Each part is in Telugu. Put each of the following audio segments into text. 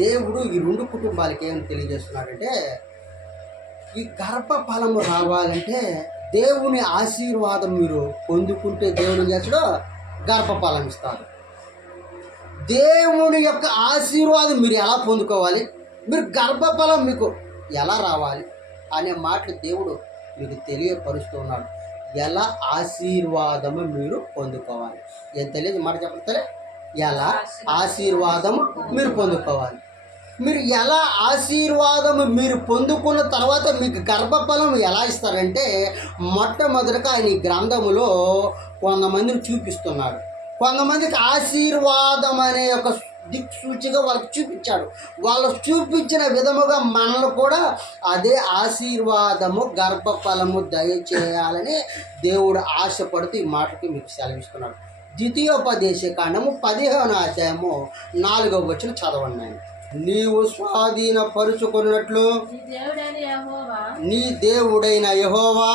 దేవుడు ఈ రెండు కుటుంబాలకి ఏం తెలియజేస్తున్నాడంటే, ఈ గర్భఫలము రావాలంటే దేవుని ఆశీర్వాదం మీరు పొందుకుంటే దేవుడు చేస్తాడు, గర్భఫలం ఇస్తాడు. దేవుని యొక్క ఆశీర్వాదం మీరు ఎలా పొందుకోవాలి, మీరు గర్భఫలం మీకు ఎలా రావాలి అనే మాటలు దేవుడు మీకు తెలియపరుస్తూ ఉన్నాడు. ఎలా ఆశీర్వాదము మీరు పొందుకోవాలి, ఏం తెలియదు మాట చెప్పలే. ఎలా ఆశీర్వాదము మీరు పొందుకోవాలి, మీరు ఎలా ఆశీర్వాదము మీరు పొందుకున్న తర్వాత మీకు గర్భఫలం ఎలా ఇస్తారంటే, మొట్టమొదటిగా ఆయన ఈ గ్రంథములో కొంతమందిని చూపిస్తున్నాడు. కొంతమందికి ఆశీర్వాదం అనే ఒక దిక్సూచిగా వాళ్ళకి చూపించాడు. వాళ్ళు చూపించిన విధముగా మనల్ని కూడా అదే ఆశీర్వాదము గర్భఫలము దయచేయాలని దేవుడు ఆశపడుతూ ఈ మాటకి మీకు సెలవిస్తున్నాడు. ద్వితీయోపదేశ కాండము 15వ అధ్యాయము 4వ వచనం చదవండి. నీవు స్వాధీనపరుచుకున్నట్లు నీ దేవుడైన యెహోవా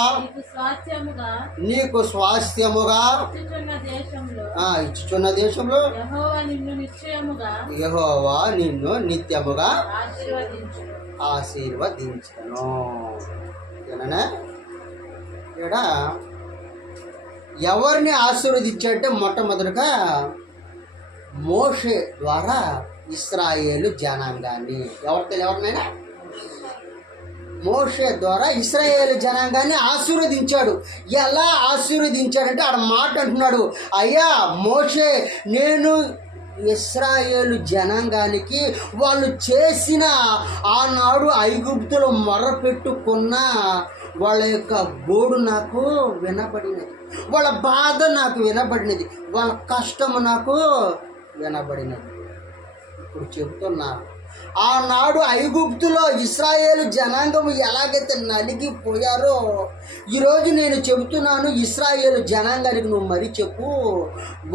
నీకు స్వాస్థ్యముగా ఇచ్చుచున్న దేశంలో యెహోవా నిన్ను నిత్యముగా ఆశీర్వదించును. ఇక్కడ ఎవరిని ఆశీర్వదించాడంటే, మొట్టమొదటిగా మోషే ద్వారా ఇశ్రాయేలు జనాంగాన్ని, ఎవరినైనా మోషే ద్వారా ఇశ్రాయేలు జనాంగాన్ని ఆశీర్వదించాడు. ఎలా ఆశీర్వదించాడంటే ఆడ మాట అంటున్నాడు, అయ్యా మోషే, నేను ఇశ్రాయేలు జనాంగానికి వాళ్ళు చేసిన ఆనాడు ఐగుప్తులో మొరపెట్టుకున్న వాళ్ళ యొక్క గోడు నాకు వినబడినది, వాళ్ళ బాధ నాకు వినబడినది, వాళ్ళ కష్టము నాకు వినబడినది. ఇప్పుడు చెబుతున్నా, ఆనాడు ఐగుప్తులో ఇశ్రాయేలు జనాంగము ఎలాగైతే నలిగిపోయారో, ఈరోజు నేను చెబుతున్నాను, ఇశ్రాయేలు జనాంగానికి నువ్వు మరి చెప్పు,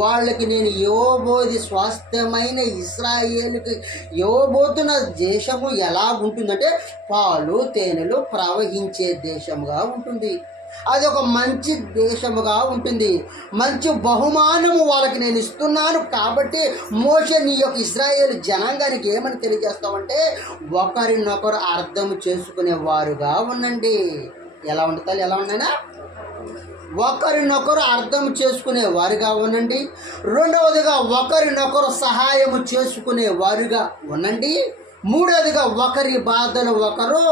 వాళ్ళకి నేను ఇవ్వబోది స్వాస్థ్యమైన ఇశ్రాయేలుకి ఇవ్వబోతున్న దేశము ఎలా ఉంటుందంటే, పాలు తేనెలు ప్రవహించే దేశముగా ఉంటుంది. అది ఒక మంచి దేశముగా ఉంటుంది. మంచి బహుమానము వాళ్ళకి నేను ఇస్తున్నాను. కాబట్టి మోషే, నీ యొక్క ఇశ్రాయేలు జనాంగానికి ఏమని తెలియజేస్తామంటే, ఒకరినొకరు అర్థం చేసుకునేవారుగా ఉండండి. ఎలా ఉంటుంది, ఎలా ఉండైనా ఒకరినొకరు అర్థం చేసుకునే వారుగా ఉండండి. రెండవదిగా ఒకరినొకరు సహాయము చేసుకునే వారుగా ఉండండి. మూడవదిగా ఒకరి బాధలు ఒకరు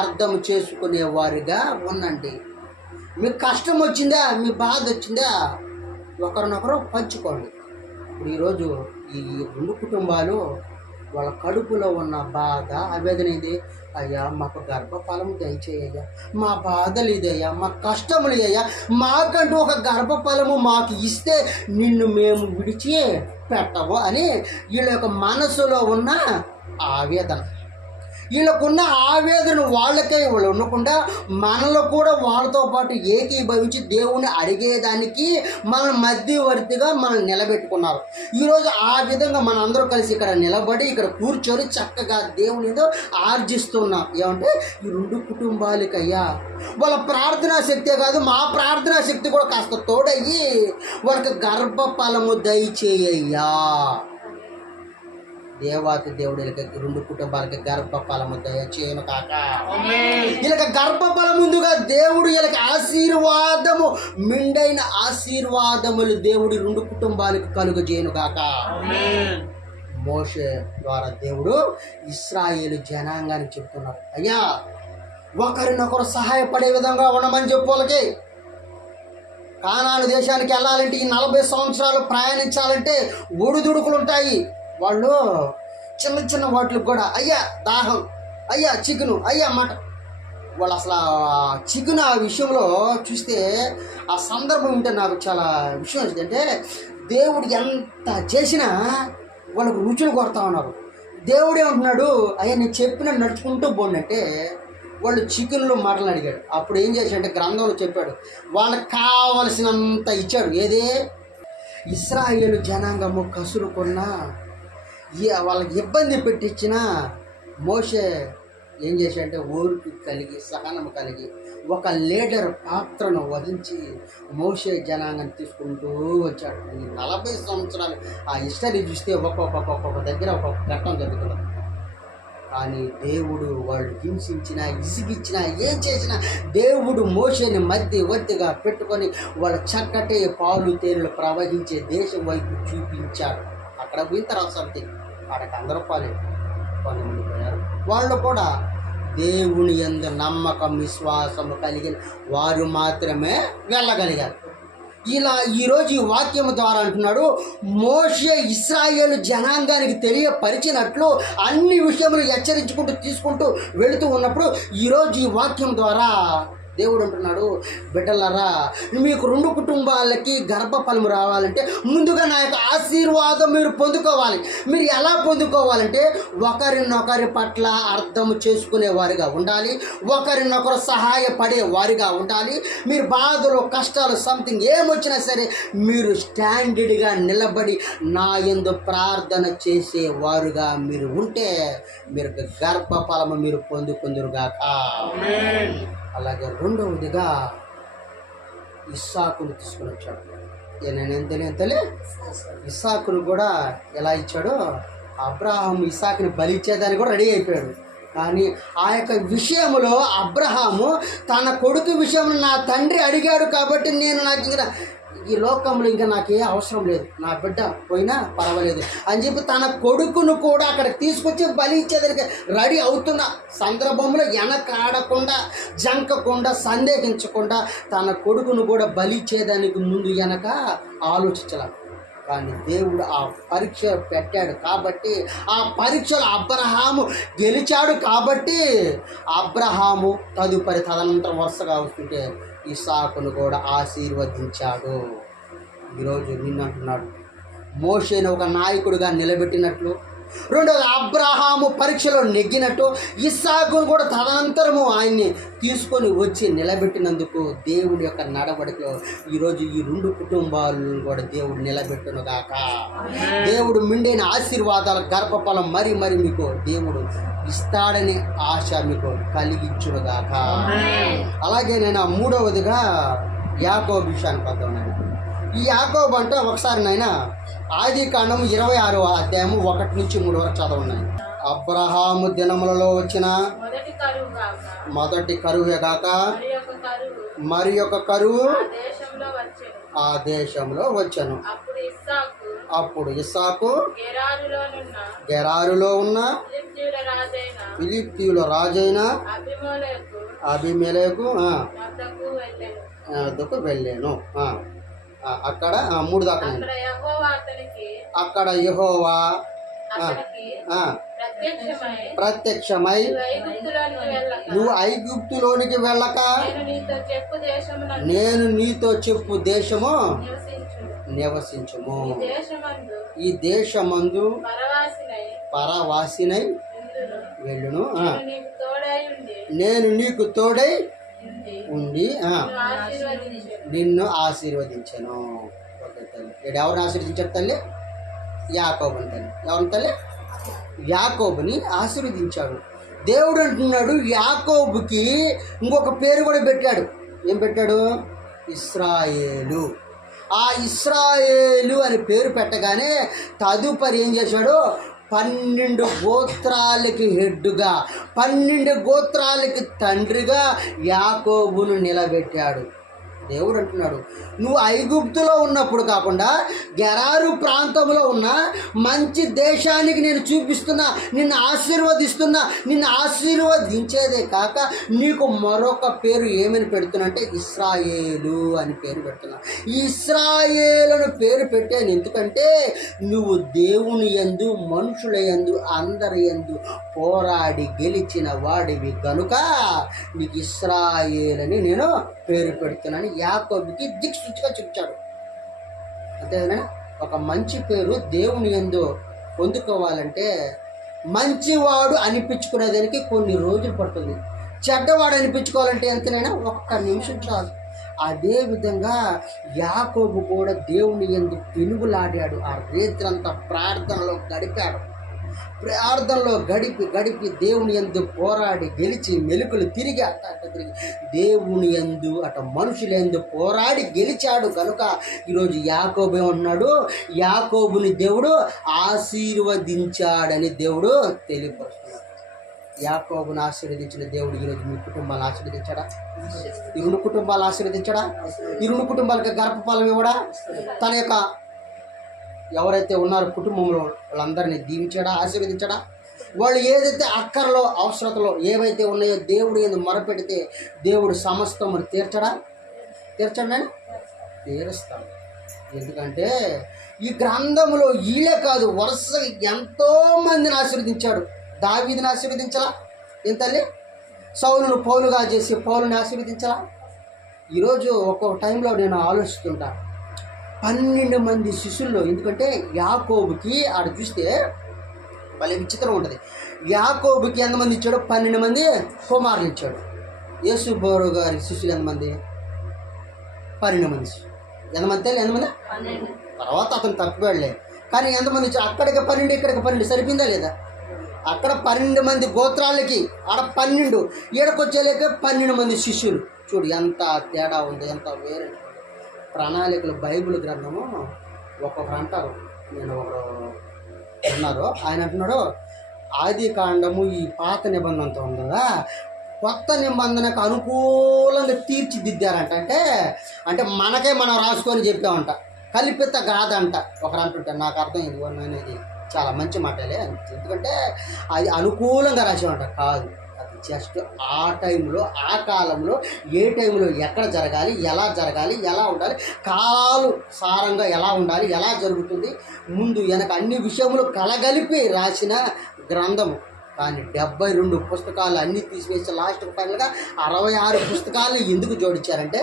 అర్థం చేసుకునే వారుగా ఉండండి. మీకు కష్టం వచ్చిందా, మీ బాధ వచ్చిందా, ఒకరినొకరు పంచుకోండి. ఇప్పుడు ఈరోజు ఈ రెండు కుటుంబాలు వాళ్ళ కడుపులో ఉన్న బాధ ఆవేదన ఇది, అయ్యా మాకు గర్భఫలం దయచేయ్యా, మా బాధలు ఇదయ్యా, మా కష్టములు అయ్యా, మాకంటూ ఒక గర్భఫలము మాకు ఇస్తే నిన్ను మేము విడిచి పెట్టవు అని వీళ్ళ యొక్క మనసులో ఉన్న ఆవేదన, వీళ్ళకున్న ఆవేదన వాళ్ళకే వాళ్ళు ఉండకుండా మనలో కూడా వాళ్ళతో పాటు ఏకీభవించి దేవుని అడిగేదానికి మన మధ్యవర్తిగా మనం నిలబెట్టుకున్నారు. ఈరోజు ఆ విధంగా మన అందరూ కలిసి ఇక్కడ నిలబడి ఇక్కడ కూర్చొని చక్కగా దేవుని ఏదో ఆర్జిస్తున్నాం. ఏమంటే ఈ రెండు కుటుంబాలకయ్యా వాళ్ళ ప్రార్థనా శక్తే కాదు, మా ప్రార్థనా శక్తి కూడా కాస్త తోడయ్యి వాళ్ళకి గర్భఫలము దయచేయ్యా. దేవాతి దేవుడికి రెండు కుటుంబాలకి గర్భఫలము దయచేయను కాక. వీళ్ళకి గర్భఫలం ముందుగా దేవుడు వీళ్ళకి ఆశీర్వాదము, మిండైన ఆశీర్వాదములు దేవుడు రెండు కుటుంబాలకు కలుగజేయను కాక. మోషే ద్వారా దేవుడు ఇశ్రాయేలు జనాంగానికి చెప్తున్నారు, అయ్యా ఒకరినొకరు సహాయపడే విధంగా ఉండమని చెప్పు. వాళ్ళకి కానాను దేశానికి వెళ్ళాలంటే, ఈ 40 సంవత్సరాలు ప్రయాణించాలంటే ఒడిదుడుకులు ఉంటాయి. వాళ్ళు చిన్న చిన్న వాటికి కూడా అయ్యా దాహం, అయ్యా చికెను, అయ్యా మట, వాళ్ళు అసలు చికెన్ ఆ విషయంలో చూస్తే ఆ సందర్భం ఉంటే నాకు చాలా విషయం ఏంటంటే, దేవుడు ఎంత చేసినా వాళ్ళకు రుచులు కొడతా ఉన్నారు. దేవుడు ఏమంటున్నాడు, అయ్యా నేను చెప్పిన నడుచుకుంటూ పోనంటే వాళ్ళు చికెన్లో మటన్ అడిగాడు. అప్పుడు ఏం చేశాడంటే గ్రంథంలో చెప్పాడు, వాళ్ళకి కావలసినంత ఇచ్చాడు. ఏదే ఇశ్రాయేలు జనాంగము కసురుకున్న వాళ్ళకి ఇబ్బంది పెట్టించిన మోషే ఏం చేశాడంటే ఓర్పు కలిగి సహనం కలిగి ఒక లీడర్ పాత్రను వహించి మోషే జనాంగాన్ని తీసుకుంటూ వచ్చాడు. ఈ 40 సంవత్సరాలు ఆ హిస్టరీ చూస్తే ఒక్కొక్క దగ్గర ఒక్కొక్క ఘట్టం జరుగుతుంది. కానీ దేవుడు వాళ్ళు హింసించినా ఇసిగిచ్చినా ఏం చేసినా దేవుడు మోషేని మధ్యవర్తిగా పెట్టుకొని వాళ్ళ చక్కటి పాలు తేనెలు ప్రవహించే దేశం వైపు చూపించాడు. అక్కడ పోయిన తర్వాత సంథింగ్ అక్కడికి అందరూ కొంతమంది పోయారు. వాళ్ళు కూడా దేవుని యందు నమ్మకం విశ్వాసము కలిగిన వారు మాత్రమే వెళ్ళగలిగారు. ఇలా ఈరోజు ఈ వాక్యం ద్వారా అంటున్నాడు, మోషే ఇశ్రాయేలు జనాంగానికి తెలియపరిచినట్లు అన్ని విషయములు హెచ్చరించుకుంటూ తీసుకుంటూ వెళుతూ ఉన్నప్పుడు ఈరోజు ఈ వాక్యం ద్వారా దేవుడు అంటున్నాడు, బిడ్డలారా, మీకు 2 కుటుంబాలకి గర్భఫలము రావాలంటే ముందుగా నా యొక్క ఆశీర్వాదం మీరు పొందుకోవాలి. మీరు ఎలా పొందుకోవాలంటే ఒకరినొకరి పట్ల అర్థం చేసుకునేవారుగా ఉండాలి, ఒకరినొకరు సహాయపడే వారిగా ఉండాలి. మీరు బాధలు కష్టాలు సంథింగ్ ఏమొచ్చినా సరే మీరు స్టాండర్డ్గా నిలబడి నా యందు ప్రార్థన చేసేవారుగా మీరు ఉంటే మీరు గర్భఫలము మీరు పొందుకుందురుగాక. అలాగే రెండవదిగా ఇస్సాకును తీసుకుని వచ్చాడు. ఏంటంటే ఇస్సాకును కూడా ఎలా ఇచ్చాడో అబ్రహాము ఇస్సాకుని బలి ఇచ్చేదానికి కూడా రెడీ అయిపోయాడు. కానీ ఆ యొక్క విషయంలో అబ్రహాము తన కొడుకు విషయంలో నా తండ్రి అడిగాడు కాబట్టి నేను నాకు ఈ లోకంలో ఇంకా నాకే అవసరం లేదు, నా బిడ్డ పోయినా పర్వాలేదు అని చెప్పి తన కొడుకును కూడా అక్కడికి తీసుకొచ్చి బలి ఇచ్చేదానికి రెడీ అవుతున్న సందర్భంలో వెనకాడకుండా జంకకుండా సందేహించకుండా తన కొడుకును కూడా బలి ఇచ్చేదానికి ముందు వెనక ఆలోచించాలి. కానీ దేవుడు ఆ పరీక్ష పెట్టాడు కాబట్టి ఆ పరీక్షలో అబ్రహాము గెలిచాడు కాబట్టి అబ్రహాము తదునంతరం వరుసగా వస్తుంటే ఇస్సాకును కూడా ఆశీర్వదించాడు. ఈరోజు నిన్నంటున్నాడు, మోషేను ఒక నాయకుడిగా నిలబెట్టినట్లు, రెండవది అబ్రహాము పరీక్షలో నెగ్గినట్టు ఇస్సాకును కూడా తదనంతరము ఆయన్ని తీసుకొని వచ్చి నిలబెట్టినందుకు దేవుడి యొక్క నడవడికలో ఈరోజు ఈ 2 కుటుంబాలను కూడా దేవుడు నిలబెట్టునుగాక. దేవుడు మిండైన ఆశీర్వాదాల గర్భఫలం మరి మీకు దేవుడు ఇస్తాడని ఆశ మీకు కలిగించునుగాక. అలాగే నేను మూడవదిగా యాకోబు విషయానికి వద్దాం. ఈ యాకోబు అంటే ఒకసారి నాయన ఆదికాండం 26వ అధ్యాయము 1-3 వరకు చదవండి. అబ్రహాము దినములలో వచ్చిన మొదటి కరువే కాక మరి ఒక కరువు ఆ దేశంలో వచ్చెను. అప్పుడు ఇస్సాకు గెరారులో ఉన్న ఫిలిష్తీయుల రాజైన అబీమెలెకు వద్దకు వెళ్ళాను. అక్కడ 3 దాకా అక్కడ యెహోవా ప్రత్యక్షమై నువ్వు ఐగుప్తులోనికి వెళ్ళక నేను నీతో చెప్పు దేశము నివసించుము. ఈ దేశమందు పరవాసినై వెళ్ళును, నేను నీకు తోడై ఉండి నిన్ను ఆశీర్వదించను. ఓకే తల్లి, ఎవరిని ఆశీర్వదించాడు తల్లి? యాకోబుని తల్లి. ఎవరిని తల్లి? యాకోబుని ఆశీర్వదించాడు. దేవుడు అంటున్నాడు యాకోబుకి ఇంకొక పేరు కూడా పెట్టాడు. ఏం పెట్టాడు? ఇశ్రాయేలు. ఆ ఇశ్రాయేలు అని పేరు పెట్టగానే తదుపరి ఏం చేశాడు? 12 గోత్రాలకి హెడ్డుగా 12 గోత్రాలకి తండ్రిగా యాకోబును నిలబెట్టాడు. దేవుడు అంటున్నాడు, నువ్వు ఐగుప్తులో ఉన్నప్పుడు కాకుండా గెరారు ప్రాంతంలో ఉన్న మంచి దేశానికి నేను చూపిస్తున్నా, నిన్ను ఆశీర్వదిస్తున్నా. నిన్ను ఆశీర్వదించేదే కాక నీకు మరొక పేరు ఏమని పెడుతున్నా అంటే ఇశ్రాయేలు అని పేరు పెడుతున్నా. ఈ ఇశ్రాయేలును పేరు పెట్టాను ఎందుకంటే నువ్వు దేవుని యందు మనుషుల యందు అందరి యందు పోరాడి గెలిచిన వాడివి కనుక నీకు ఇశ్రాయేలు అని నేను పేరు పెడుతున్నాను. యాకోబుకి దిక్సూచిగా చూపించాడు. అంతేనా? ఒక మంచి పేరు దేవుని యందు పొందుకోవాలంటే మంచివాడు అనిపించుకునేదానికి కొన్ని రోజులు పడుతుంది. చెడ్డవాడు అనిపించుకోవాలంటే ఎంతనైనా 1 నిమిషం చాలు. అదేవిధంగా యాకోబు కూడా దేవుని యందు పెనుగులాడాడు. ఆ రేత్రంతా ప్రార్థనలో గడిపాడు. ప్రార్థనలో గడిపి గడిపి దేవుని యందు పోరాడి గెలిచి మెలుకులు తిరిగి అట్ట తిరిగి దేవుని యందు అట మనుషుల యందు పోరాడి గెలిచాడు కనుక ఈరోజు యాకోబు ఏమన్నాడు, యాకోబుని దేవుడు ఆశీర్వదించాడని దేవుడు తెలియపరుస్తున్నాడు. యాకోబుని ఆశీర్వదించిన దేవుడు ఈరోజు మీ కుటుంబాలను ఆశీర్వదించాడా? ఈ 2 కుటుంబాలు ఆశీర్వదించాడా? ఈ 2 కుటుంబాలకి గర్భఫలం ఇవ్వడా? తన యొక్క ఎవరైతే ఉన్నారో కుటుంబంలో వాళ్ళందరినీ దీవించాడా, ఆశీర్వదించాడా? వాళ్ళు ఏదైతే అక్కరలో అవసరతలో ఏవైతే ఉన్నాయో దేవుడు యందు మొరపెడితే దేవుడు సమస్తము తీర్చండి, తీరుస్తాడు. ఎందుకంటే ఈ గ్రంథంలో వీళ్ళే కాదు, వరుసగా ఎంతో మందిని ఆశీర్వదించాడు. దావీదుని ఆశీర్వదించలా? ఏం తల్లి? సౌలును పౌలుగా చేసి పౌలుని ఆశీర్వదించలా? ఈరోజు ఒక్కొక్క టైంలో నేను ఆలోచిస్తుంటా, 12 మంది శిష్యుల్లో, ఎందుకంటే యాకోబుకి ఆడ చూస్తే భలే విచిత్రం ఉంటుంది. యాకోబుకి ఎంతమంది ఇచ్చాడు? 12 మంది కుమారులు ఇచ్చాడు. యేసుబారు గారి శిష్యులు ఎంతమంది? 12 మంది. ఎంతమంది? తర్వాత అతను తప్పిపోయాడులే, కానీ ఎంతమంది ఇచ్చాడు? అక్కడికి 12, ఇక్కడికి 12. సరిపోయిందా లేదా? అక్కడ 12 మంది గోత్రాలకి, ఆడ 12, ఈడకొచ్చేలేక 12 మంది శిష్యులు. చూడు ఎంత తేడా ఉంది, ఎంత వేరే ప్రణాళికలు. బైబిల్ గ్రంథము ఒక్కొక్కరు అంటారు, నేను ఒకరు ఉన్నారు, ఆయన అంటున్నాడు ఆది కాండము ఈ పాత నిబంధనతో ఉంది కదా, కొత్త నిబంధనకు అనుకూలంగా తీర్చిదిద్దారంట. అంటే మనకే మనం రాసుకొని చెప్పామంట, కల్పిత కాదంట. ఒకరు అంటుంటే నాకు అర్థం ఇది అనేది చాలా మంచి మాటలే, ఎందుకంటే అది అనుకూలంగా రాసేమంట. కాదు, అది జస్ట్ ఆ టైంలో ఆ కాలంలో ఏ టైంలో ఎక్కడ జరగాలి, ఎలా ఉండాలి, కాలాలు సారంగా ఎలా ఉండాలి, ఎలా జరుగుతుంది, ముందు వెనక అన్ని విషయములు కలగలిపి రాసిన గ్రంథము. కానీ 72 పుస్తకాలు అన్నీ తీసివేసి లాస్ట్ ఫైనల్గా 66 పుస్తకాలను ఎందుకు జోడించారంటే,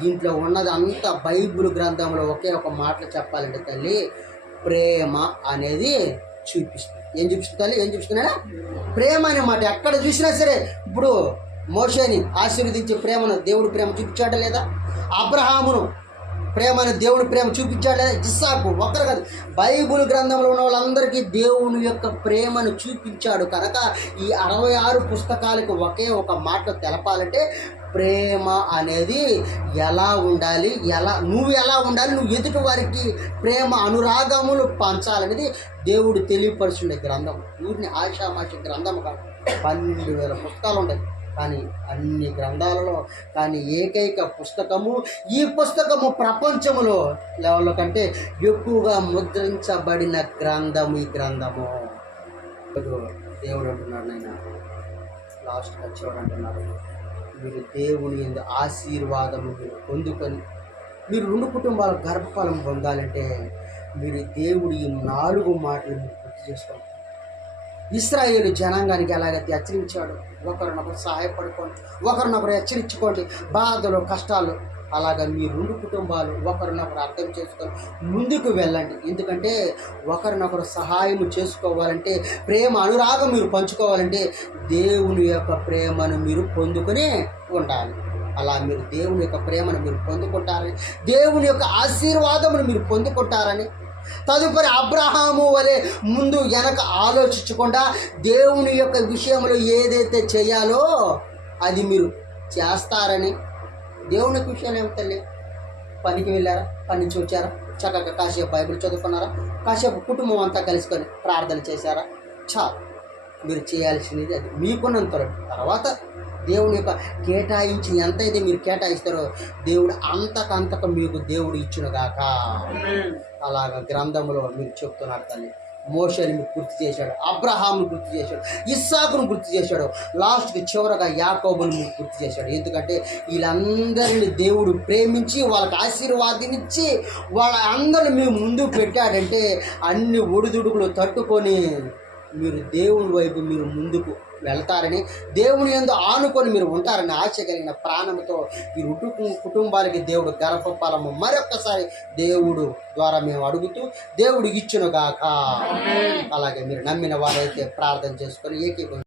దీంట్లో ఉన్నది అంతా బైబిల్ గ్రంథంలో ఒకే ఒక మాటలు చెప్పాలంటే తల్లి, ప్రేమ అనేది చూపిస్తుంది. ఏం చూపిస్తుంది తల్లి? ఏం చూపిస్తున్నాడా? ప్రేమ అనే మాట ఎక్కడ చూసినా సరే. ఇప్పుడు మోషేని ఆశీర్వదించే ప్రేమను దేవుడు ప్రేమ చూపించాడా లేదా? అబ్రహామును ప్రేమను దేవుడు ప్రేమ చూపించాడు లేదా? ఇస్సాకు ఒక్కరు కాదు, బైబిల్ గ్రంథంలో ఉన్న వాళ్ళందరికీ దేవుని యొక్క ప్రేమను చూపించాడు. కనుక ఈ 66 పుస్తకాలకు ఒకే ఒక మాటలో తెలపాలంటే, ప్రేమ అనేది ఎలా ఉండాలి, నువ్వు ఎలా ఉండాలి, నువ్వు ఎదుటి వారికి ప్రేమ అనురాగములు పంచాలనేది దేవుడు తెలియపరుచుండే గ్రంథం. ఊరిని ఆషామాషి గ్రంథం కాదు, 12,000 పుస్తకాలు ఉంటాయి. కానీ అన్ని గ్రంథాలలో కానీ ఏకైక పుస్తకము, ఈ పుస్తకము ప్రపంచంలో లెవెల్లో కంటే ఎక్కువగా ముద్రించబడిన గ్రంథము ఈ గ్రంథము. దేవుడు అంటున్నాడు, నేను లాస్ట్గా చూడండి అంటున్నాడు, మీరు దేవుని యందు ఆశీర్వాదము మీరు పొందుకొని మీరు 2 కుటుంబాల గర్భఫలం పొందాలంటే మీరు దేవుడి ఈ 4 మాటలు మీరు గుర్తు చేసుకోండి. ఇశ్రాయేలు జనాంగానికి ఎలాగైతే హెచ్చరించాడు, ఒకరినొకరు సహాయపడుకోండి, ఒకరినొకరు హెచ్చరించుకోండి, బాధలు కష్టాలు, అలాగా మీ 2 కుటుంబాలు ఒకరినొకరు అర్థం చేసుకొని ముందుకు వెళ్ళండి. ఎందుకంటే ఒకరినొకరు సహాయం చేసుకోవాలంటే, ప్రేమ అనురాగం మీరు పంచుకోవాలంటే దేవుని యొక్క ప్రేమను మీరు పొందుకొని ఉండాలి. అలా మీరు దేవుని యొక్క ప్రేమను మీరు పొందుకుంటారని, దేవుని యొక్క ఆశీర్వాదమును మీరు పొందుకుంటారని, తదుపరి అబ్రహాము వలె ముందు వెనక ఆలోచించకుండా దేవుని యొక్క విషయంలో ఏదైతే చేయాలో అది మీరు చేస్తారని. దేవుని యొక్క విషయాలు ఏమి తల్లి? పనికి వెళ్ళారా, పని నుంచి వచ్చారా, చక్కగా కాసేపు బైబిల్ చదువుకున్నారా, కాసేపు కుటుంబం అంతా కలుసుకొని ప్రార్థన చేశారా, చాలు. మీరు చేయాల్సినది అది మీకున్నంతలో. తర్వాత దేవుని యొక్క కేటాయించి ఎంతైతే మీరు కేటాయిస్తారో దేవుడు అంతకంతకు మీకు దేవుడు ఇచ్చునుగాక. అలాగా గ్రంథంలో మీరు చెప్తున్నారు తల్లి. మోషేని మీకు గుర్తు చేశాడు, అబ్రహామును గుర్తు చేశాడు, ఇస్సాకును గుర్తు చేశాడు, లాస్ట్కి చివరగా యాకోబుని మీకు గుర్తు చేశాడు. ఎందుకంటే వీళ్ళందరినీ దేవుడు ప్రేమించి వాళ్ళకి ఆశీర్వాదించి వాళ్ళ అందరిని మీరు ముందుకు పెట్టాడంటే అన్ని ఒడిదుడుకులు తట్టుకొని మీరు దేవుని వైపు మీరు ముందుకు వెళ్తారని, దేవుని యందు ఆనుకొని మీరు ఉంటారని ఆశ కలిగిన ప్రాణంతో ఈ కుటుంబాలకి దేవుడు గర్భఫలము మరొక్కసారి దేవుడు ద్వారా మేము అడుగుతూ దేవుడు ఇచ్చునుగాక. అలాగే మీరు నమ్మిన వారైతే ప్రార్థన చేసుకొని ఏకీభవించండి.